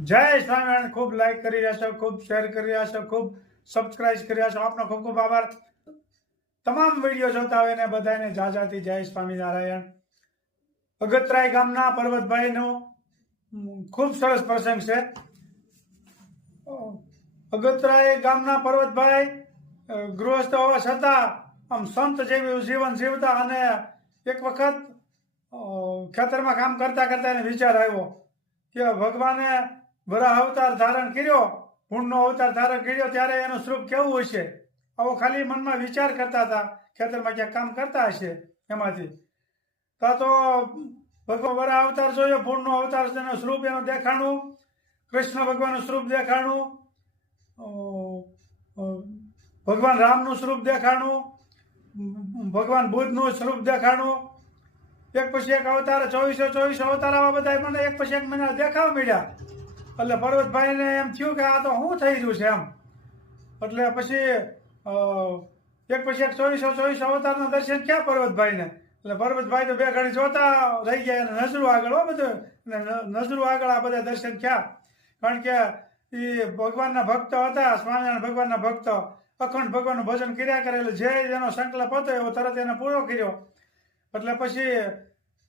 જય સ્વામિનારાયણ। ખૂબ લાઈક કરી રહ્યા છો, ખૂબ શેર કરી રહ્યા છો, ખૂબ સબસ્ક્રાઇબ કરી રહ્યા છો। આપનો ખૂબ ખૂબ આભાર। તમામ વિડીયો જોતા હોય ને બધાને જાજાથી જય સ્વામિનારાયણ। અગતરાય ગામના પર્વતભાઈનો ખૂબ સરસ પ્રસંગ છે। અગતરાય ગામના પર્વતભાઈ ગૃહસ્થ હોવા છતાં આમ સંત જેવું જીવન જીવતા અને એક વખત ખેતરમાં કામ કરતા કરતા એને વિચાર આવ્યો કે ભગવાને વરાહ અવતાર ધારણ કર્યો, પૂર્ણનો અવતાર ધારણ કર્યો, ત્યારે એનું સ્વરૂપ કેવું હશે? આવો ખાલી મનમાં વિચાર કરતા હતા। ખેતરમાં ક્યાંક કામ કરતા હશે એમાંથી તો ભગવાન વરાહ અવતાર જોયો, પૂર્ણનો અવતાર એનું સ્વરૂપ એનું દેખાણું, કૃષ્ણ ભગવાનનું સ્વરૂપ દેખાણું, ભગવાન રામનું સ્વરૂપ દેખાણું, ભગવાન બુદ્ધનું સ્વરૂપ દેખાણું। એક પછી એક અવતાર 24 અવતાર આવા બધા મને એક પછી એક મને દેખાવા મળ્યા। એટલે પર્વતભાઈને એમ થયું કે આ તો શું થઈ રહ્યું છે એમ। એટલે પછી એક પછી એક 24 અવતારના દર્શન ક્યાં પર્વતભાઈને? એટલે પર્વતભાઈ તો બે ઘડી જોતા રહી ગયા, અને નજરું આગળ બધું નજરું આગળ આ બધા દર્શન થયા। કારણ કે એ ભગવાનના ભક્ત હતા, સ્વામિનારાયણ ભગવાનના ભક્ત, અખંડ ભગવાનનું ભજન કર્યા કરે, એટલે જે એનો સંકલ્પ હતો એવો તરત એને પૂરો કર્યો। એટલે પછી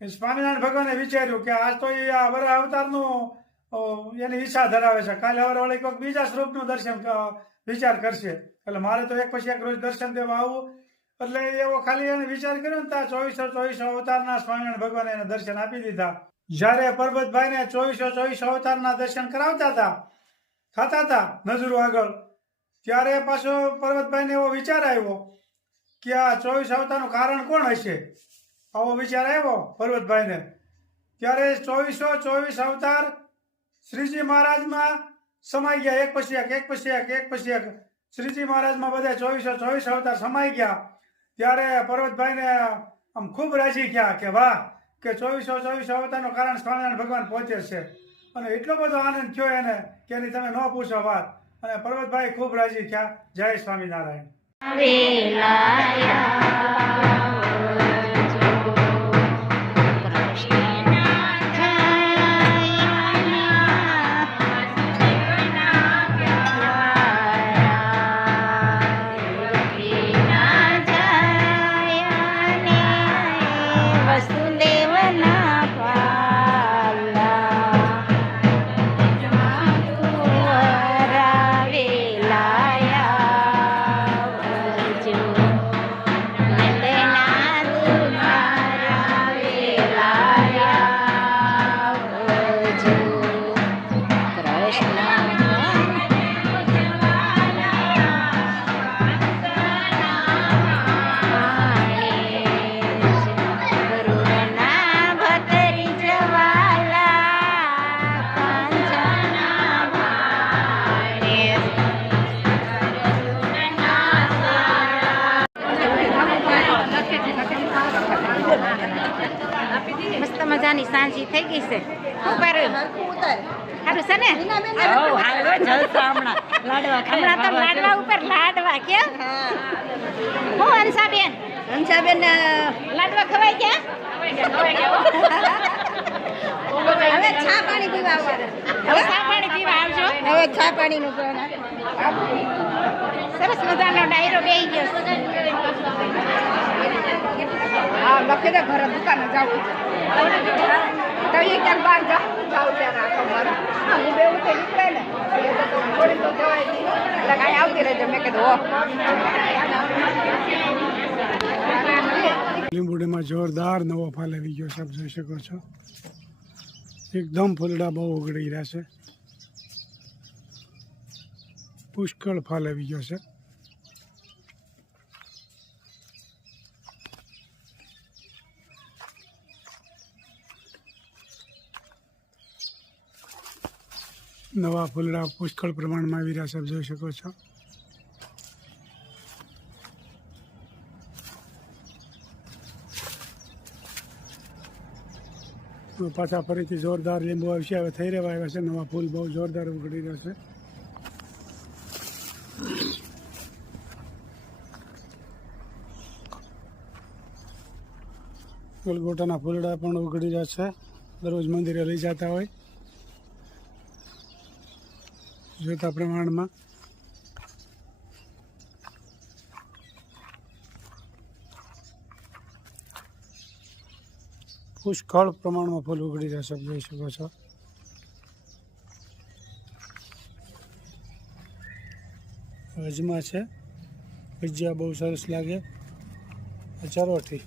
સ્વામિનારાયણ ભગવાને વિચાર્યું કે આજ તો એ આ વરાહ અવતારનું એની ઈચ્છા ધરાવે છે, કાલે હવે વળી કોઈક બીજા સ્વરૂપનું દર્શન વિચાર કરશે, એટલે મારે તો એક પછી એક રોજ દર્શન દેવા આવવું। એટલે એવો ખાલી એને વિચાર કર્યો ને ત્યાં 24 અવતારના સ્વામિનારાયણ ભગવાને એને દર્શન આપી દીધા। જ્યારે પર્વતભાઈને 24 અવતારના દર્શન કરાવતા થતા હતા નજરો આગળ, ત્યારે પાછો પર્વતભાઈને એવો વિચાર આવ્યો કે આ 24 અવતારનું કારણ કોણ હશે? આવો વિચાર આવ્યો પર્વતભાઈને। ત્યારે 24 અવતાર શ્રીજી મહારાજમાં સમાઈ ગયા, એક પછી એક શ્રીજી મહારાજમાં બધા 24 અવતાર સમાઈ ગયા। ત્યારે પર્વતભાઈને આમ ખૂબ રાજી થયા કે વાહ, કે 24 અવતારનું કારણ સ્વામિનારાયણ ભગવાન પોતે છે। અને એટલો બધો આનંદ થયો એને કે એની તમે ન પૂછો વાત। અને પર્વતભાઈ ખૂબ રાજી થયા। જય સ્વામિનારાયણ। મસ્ત મજાની સાંજી થઈ ગઈ છે। શું કર્યું? સારું છે ને? હમણાં તો લાડવા ઉપર લાડવા કેમ? હું હંસાબેન લાડવા ખવાય ગયા? હવે ચા પાણી પીવા આવજો। હવે ચા પાણીનું સરસ મજાનો ડાયરો બેસી ગયો। હા, લખી દે ઘરે દુકાને જાવું તો એ ક્યાંક બહાર જાવ ત્યારે આખો મારો હું બેવું તો નીકળે ને થોડી તો જવાય નહીં, એટલે કાંઈ આવતી રહેજો। મેં કીધું લીંબુડીમાં જોરદાર નવો ફાલ આવી ગયો છે, આપ જોઈ શકો છો। એકદમ ફૂલડા બહુ ઉગડી રહ્યા છે, પુષ્કળ ફાલ આવી ગયો છે। નવા ફૂલડા પુષ્કળ પ્રમાણમાં આવી રહ્યા છે, આપ જોઈ શકો છો। પાછા ફરીથી જોરદાર લીંબુ આવશે, હવે થઈ રહેવા આવ્યા છે। નવા ફૂલ બહુ જોરદાર ઉગડી રહ્યા છે। ગલગોટાના ફૂલડા પણ ઉગડી રહ્યા છે, દરરોજ મંદિરે લઈ જતા હોય। જોતા પ્રમાણમાં પુષ્કળ પ્રમાણમાં ફૂલ ઉગડી જશે, જોઈ શકો છો. અજમા છે, ભજીયા બહુ સરસ લાગે. ચરોઠી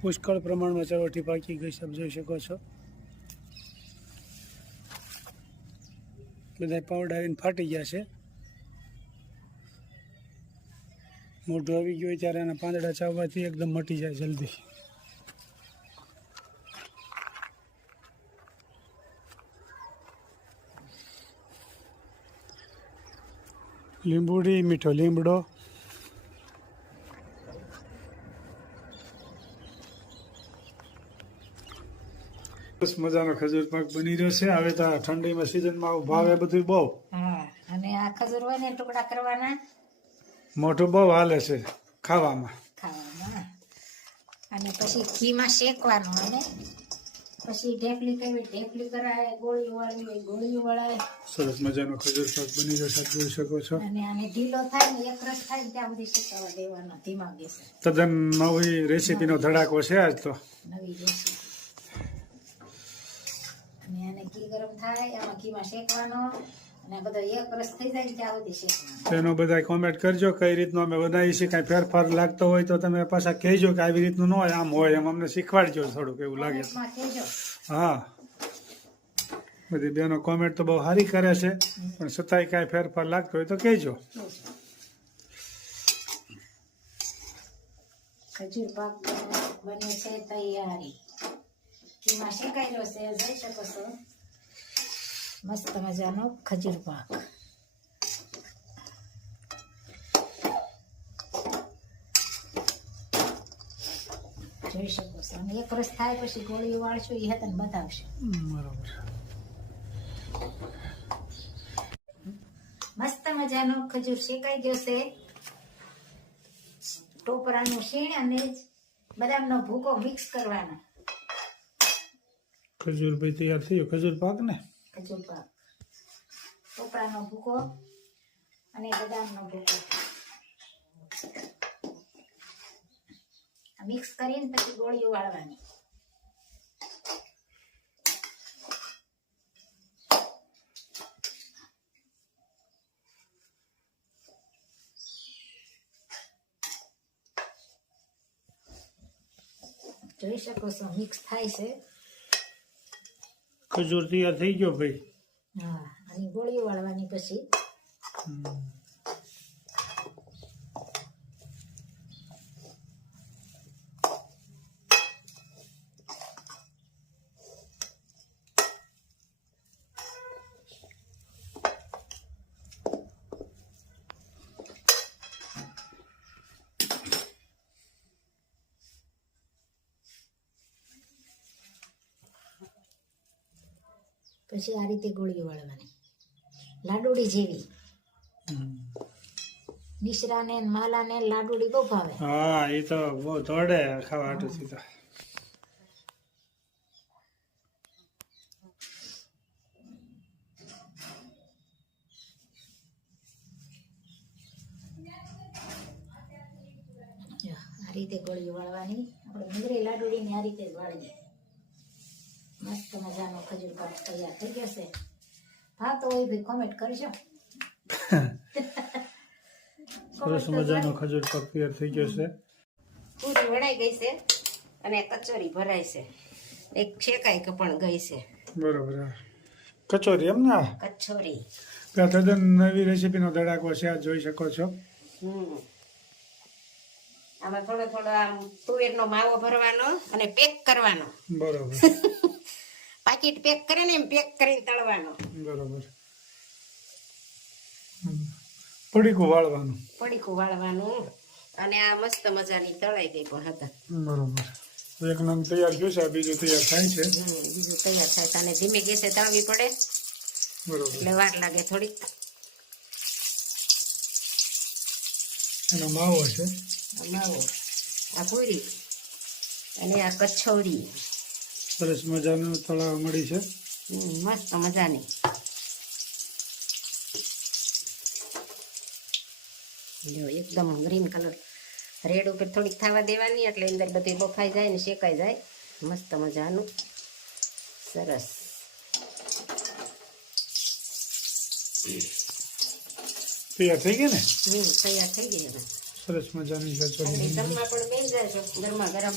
પુષ્કળ પ્રમાણમાં ચરોઠી પાકી ગઈ છે, જોઈ શકો છો. બધા પાવડા આવીને ફાટી ગયા છે. મોઢું આવી ગયું હોય ત્યારે એના પાંદડા ચાવવાથી એકદમ મટી જાય જલ્દી. લીંબુડી, મીઠો લીમડો, બસ મજાનો ખજૂર પાક બની રહ્યો છે. હવે તો આ ઠંડીમાં સિઝનમાં ભાવે બધું બહુ. હા, અને આ ખજૂર હોય ને ટુકડા કરવાના, મોઢું બહુ હાલે છે ખાવામાં. ખાવાના, અને પછી ઘીમાં શેકવાનું, અને પછી ઢેફલી કરવી ઢેફલી કરાય, ગોળી વાળવી હોય ગોળી વળાય. સરસ મજાનો ખજૂર પાક બની રહ્યો છે, જોઈ શકો છો. અને આને ઢીલો થાય ને એક રસ થાય ને ત્યાં સુધી શેકાવા દેવાનો ધીમા ગેસે. તદ્દન નવી રેસીપીનો ધડાકો છે આજ તો. નવી રેસીપી. અને આને ઘી ગરમ થાય, આમાં ઘીમાં શેકવાનો, અને બધો એક રસ થઈ જાય ને ત્યાં સુધી શેકવાનો. તેનો બધા કોમેન્ટ કરજો કઈ રીતનું અમે બનાવીએ છીએ. કાંઈ ફેરફાર લાગતો હોય તો તમે પાછા કહેજો કે આવી રીતનું ન હોય, આમ હોય, એમ અમને શીખવાડજો થોડુંક એવું લાગે. કોમેન્ટમાં કહેજો. હા, બધી બેનો કોમેન્ટ તો બહુ સારી કરે છે, પણ છતાંય કાંઈ ફેરફાર લાગતો હોય તો કહેજો. ખજૂર પાક બને છે તૈયારી. ઘીમાં શેકાયેલો છે, જોઈ શકો છો. મસ્ત મજાનો ખજૂર પાક. જોઈ શકો છો. અને એક રસ થાય પછી ગોળી વાળશું, એ તને બતાવશે. બરાબર. મસ્ત મજાનો ખજૂર શેકાઈ ગયો છે. ટોપરાનું શીણ અને બદામનો ભૂકો મિક્સ કરવાનો. ખજૂર ભાઈ તૈયાર થઈ ગયો. ખજૂર પાક ને ખજૂર પાક, ટોપરાનો ભૂકો અને બદામનો ભૂકો મિક્સ કરીને પછી ગોળીઓ વાળવાની. જોઈ શકો છો મિક્સ થાય છે. ખજૂર તૈયાર થઈ ગયો ભાઈ. હા, અને ગોળીઓ વાળવાની પછી. પછી આ રીતે ગોળીઓ વાળવાની, લાડુડી જેવી. મિશ્રાને માલાને લાડુડી બહુ ભાવે. હા, એ તો બહુ દોડે ખાવા હાટુથી તો. આ રીતે ગોળીઓ વાળવાની. આપણે મુંગરી લાડુડીને આ રીતે જ વાળીએ. મસ્ત મજાનો ખજૂર પાક તૈયાર થઈ ગયો છે. હા, તો એ ભાઈ કોમેન્ટ કરજો. સરસ મજાનો ખજૂર પાક તૈયાર થઈ ગયો છે. પૂરી વણાઈ ગઈ છે અને કચોરી ભરાય છે. એક શેકાઈ પણ ગઈ છે. બરોબર. કચોરી એમ ને? કચોરી તદ્દન નવી રેસીપીનો ધડાકો છે, આ જોઈ શકો છો. આમાં થોડો થોડો આમ તુવેરનો માવો ભરવાનો અને પેક કરવાનો. બરોબર. પાકીટ પેક કરે ને એમ પેક કરીને તળવાનો. બરોબર. પડીકું વાળવાનું. પડીકું વાળવાનું. અને આ મસ્ત મજાની તળાઈ ગઈ પણ હતા. બરોબર. એક નંગ તૈયાર થયું છે, બીજું તૈયાર થાય છે. બીજું તૈયાર થાય છે. અને ધીમે ગેસે તળવી પડે. બરોબર. એટલે વાર લાગે થોડીક. એનો માવો છે. આ માવો, આ પૂરી અને આ કચોરી. સરસ મજાનું તળાવ મળી છે. મસ્ત મજાની. જો એકદમ ગ્રીન કલર રેડ ઉપર થોડીક થવા દેવાની એટલે અંદર બધી બફાઈ જાય ને શેકાઈ જાય મસ્ત મજાનું સરસ તૈયાર થઈ ગઈ ને તૈયાર થઈ ગઈ હવે સરસ મજાની કચોરી જમવા પણ બેસી જાય છે ગરમા ગરમ